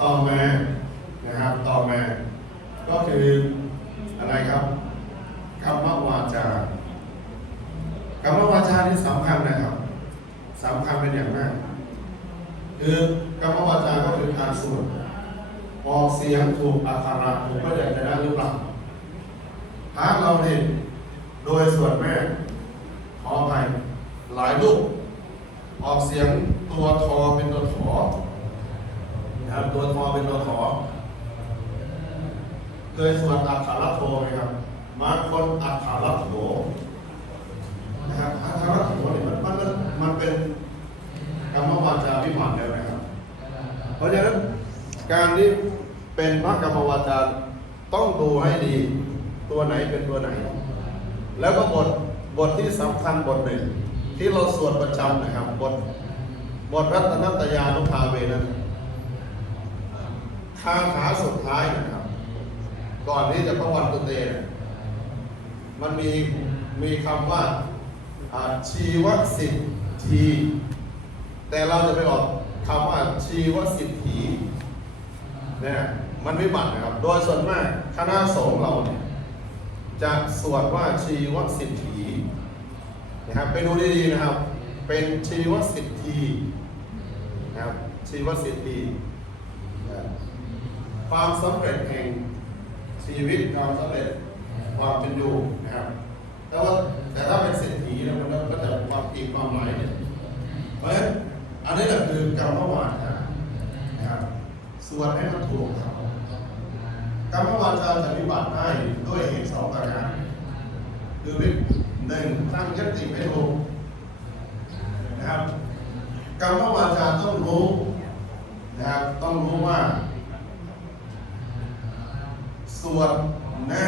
ต่อมานะครับต่อมาก็คืออะไรครับกรรมวาจากรรมวาจาที่สำคัญนะครับสำคัญเป็นอย่างมากคือกรรมวาจาก็คือการสวดออกเสียงถูกอักขระถูกก็อยากจะได้หรือเปล่าถ้าเราเห็นโดยส่วนแม่ขออภัยหลายรูปออกเสียงตัวทอเป็นตัวถอ นะครับ ตัวทอเป็นตัวถอเคยสวดอักขระโทไหมครับบางคนอักขระโถนะครับอักขระโถเนี่ยมันมันมันเป็นกรรมวาจาวิบัติได้ไหมครับ เพราะฉะนั้นการที่เป็นพระกรรมวาจาต้องดูให้ดี ตัวไหนเป็นตัวไหน แล้วก็บทบทที่สำคัญบทหนึ่งที่เราสวดประจำนะครับ บทบทรัตนตยานุภาเวนั้น คาถาสุดท้ายนะครับ ก่อนที่จะพระวันตุเตนี่ยมันมีมีคำว่าชีวสิทธี แต่เราจะไปออกคำว่าชีวสิทธีเนี่ยมันไม่บัตรนะครับ โดยส่วนมากคณะสงฆ์เราเนี่ยจะสวดว่าชีวสิทธีนะครับไปดูดีๆนะครับ เป็นชีวสิทธีนะครับชีวสิทธีนะ ความสำเร็จแห่งชีวิตความสำเร็จความเป็นอยู่นะครับแต่ว่าแต่ถ้าเป็นสิทธีนี่ยมันก็จะความอีกความหมายเนี่ยเพราะฉะนั้นอันนี้แหละคือกรรมวาจานะครับส่วนให้มันถูกครับกรรมวาจาจะวิบัติได้ด้วยเหตุสองประการคือหนึ่งตั้งยติไม่ถูกนะครับกรรมวาจาต้องรู้นะครับต้องรู้ว่า ส่วนหน้า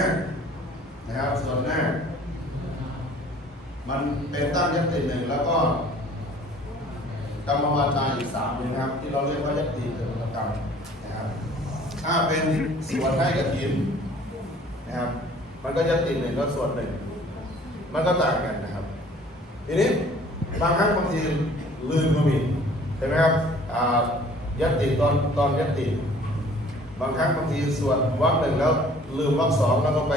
นะครับส่วนหน้า มันเป็นตั้งยติหนึ่งแล้วก็กรรมวาจาอีกสามนะครับ ที่เราเรียกว่ายติเกิดกรรมนะครับถ้าเป็นส่วนให้กระถินนะครับ มันก็ยติหนึ่งก็ส่วนหนึ่งมันก็ต่างกันนะครับทีนี้บางครั้งบางทีลืมก็มีใช่ไหมครับอ่ายติตอนตอนยติ บางครั้งบางทีสวนวรรคหนึ่งแล้วลืมวรรคสองแล้วก็ไป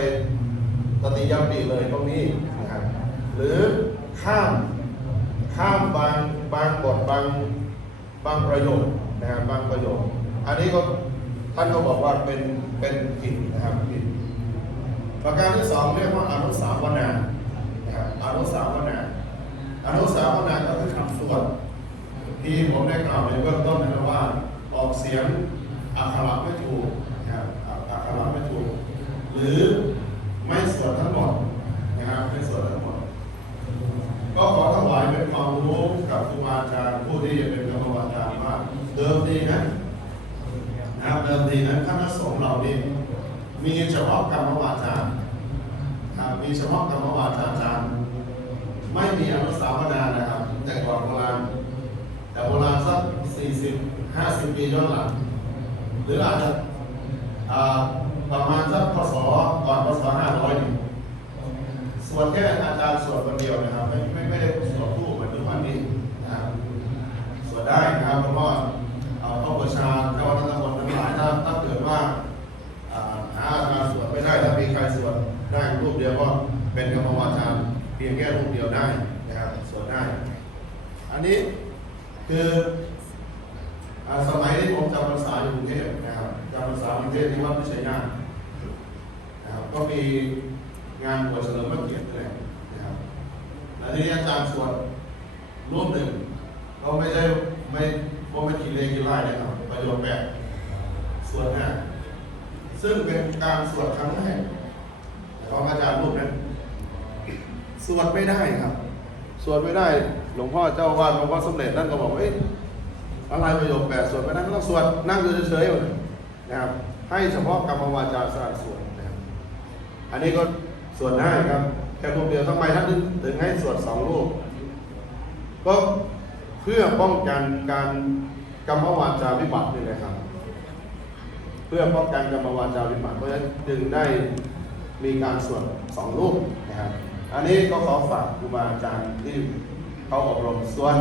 ตติยมปีเลยตรงนี้นะครับหรือข้ามข้ามบางบางบทบางบางประโยคนะครับบางประโยค อันนี้ก็ท่านก็บอกว่าเป็นเป็นผิดนะครับผิดประการที่สองเรียกว่าอนุสาวนานะครับอนุสาวนาอนุสาวนาก็คือคำสวดที่ผมได้กล่าวในเบื้องต้นนะครับว่าออกเสียง อักขระไม่ถูกนะครับอักขระไม่ถูก หรือไม่สวดทั้งหมดนะครับไม่สวดทั้งหมด ก็ขอถวายเป็นความรู้กับครูอาจารย์ผู้ที่เป็นกรรมวาจารย์ว่าเดิมทีนะนะครับเดิมทีนั้นคณะสงฆ์เรานี่มีเฉพาะกรรมวาจารย์ครับมีเฉพาะกรรมวาจาจารย์ไม่มีอนุสาวนานะครับ แต่ก่อนโบราณแต่โบราณสักสี่สิบห้าสิบปีย้อนหลัง หรืออาจจะประมาณสักพศก่อนพศห้าร้อยดีส่วนแค่อาจารย์สวดคนเดียวนะครับ ไม่ไม่ไม่ได้สวดคู่เหมือนทุกวันนี้นะครับสวดได้นะครับเพราะว่าเอาพระประชาเจ้าวัฒนมนต์ทั้งหลายถ้าถ้าเกิดว่าหาอาจารย์สวดไม่ได้ถ้ามีใครสวดได้รูปเดียวก็เป็นกรรมวาจารเพียงแค่รูปเดียวได้นะครับสวดได้ อันนี้คือ สมัยที่ผมจำพรรษาอยู่กรุงเทพนะครับจำพรรษากรุงเทพที่วัดพิชัยนาถนะครับก็มีงานบวชเฉลิมพระเกียรติเลยนะครับแล้วทีนี้อาจารย์สวดรูปหนึ่งก็ไม่ใช่ไม่ก็ไม่กี่เลกี่ไล่นะครับประโยชน์แบบสวดหน้าซึ่งเป็นการสวดครั้งแรกของอาจารย์รูปนั้นสวดไม่ได้ครับ สวดไม่ได้ หลวงพ่อเจ้าวาดหลวงพ่อสมเด็จนั่นก็บอกว่าเอ๊ะ อะไรประโยคแปดสวดไม่ได้ก็ต้องสวดนั่งอยู่เฉยๆนะครับ ให้เฉพาะกรรมวาจาสร้างสวดนะครับอันนี้ก็สวดได้ครับแค่รูปเดียวทำไมท่านถึงถึงให้สวดสองรูปก็เพื่อป้องกันการกรรมวาจาวิบัตินี่นะครับ เพื่อป้องกันกรรมวาจาวิบัติเพราะฉะนั้นจึงได้มีการสวดสองรูปนะครับ อันนี้ก็ขอฝากครูบาอาจารย์ที่เขาอบรมส่วน